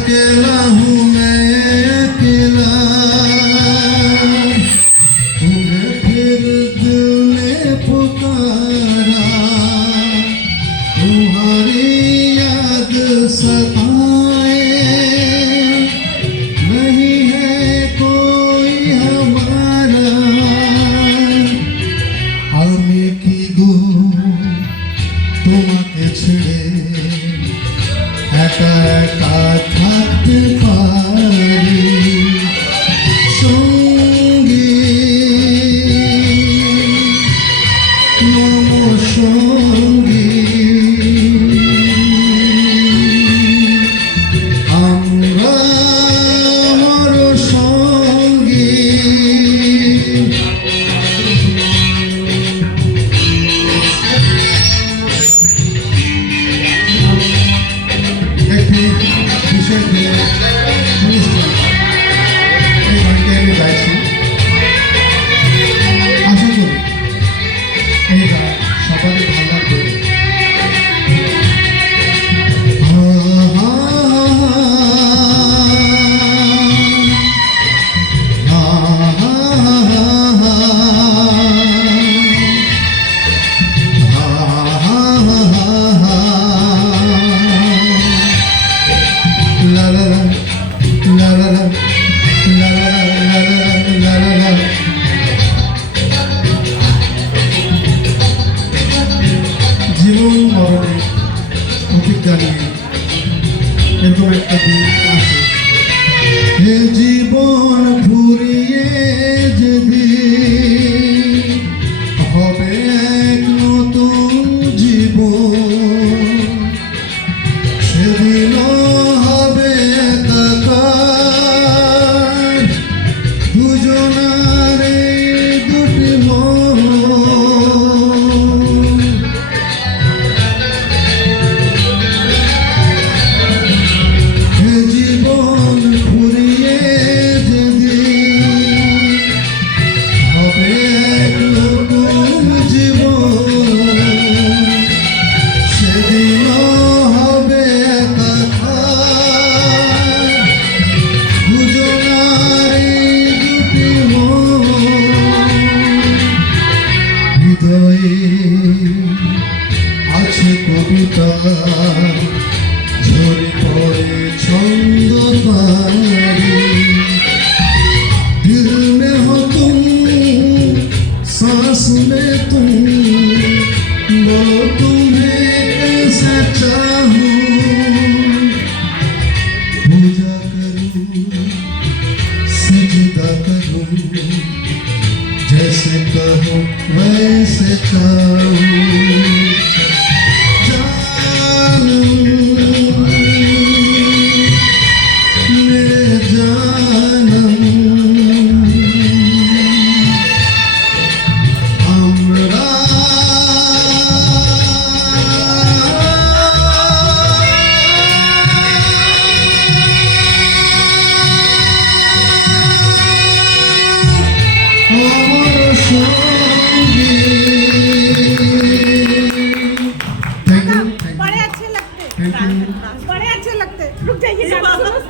अकेला हूँ मैं अकेला, तुम्हें फिर दिल ने पुकारा, तुम्हारी याद सताए, नहीं है कोई हमारा। আমি কি গো তোমাকে ছেড়ে একা একা থাকতে পারি, সঙ্গী মম সঙ্গী, আমরা আমার সঙ্গী। একটি বিশেষ দিনে অনুষ্ঠান এই গানটি আমি গাইছি। আশা করি এই গান সবারই ভালো লাগবে। জীবন মরণের প্রতিজ্ঞা নিয়ে এরকম একটা দিন আসে। হে জীবন ফুরিয়ে যেদিন হবে এক নতুন জীবন, সেদিন হবে একাকার দুজনার দুটি মন। হে জীবন ফুরিয়ে যেদিন হবে এক নতুন জীবন, সেদিন হবে একাকার দুজনার দুটি মন। হৃদয়ে আছে কবিতা ঝরে পড়ে ছন্দ পারি, দিল में हो तुम सांस में तुम, बोलो तुम्हें कैसा चाहूं, पूजा करूं सजदा करूं, जैसे कहो वैसे चाहूं।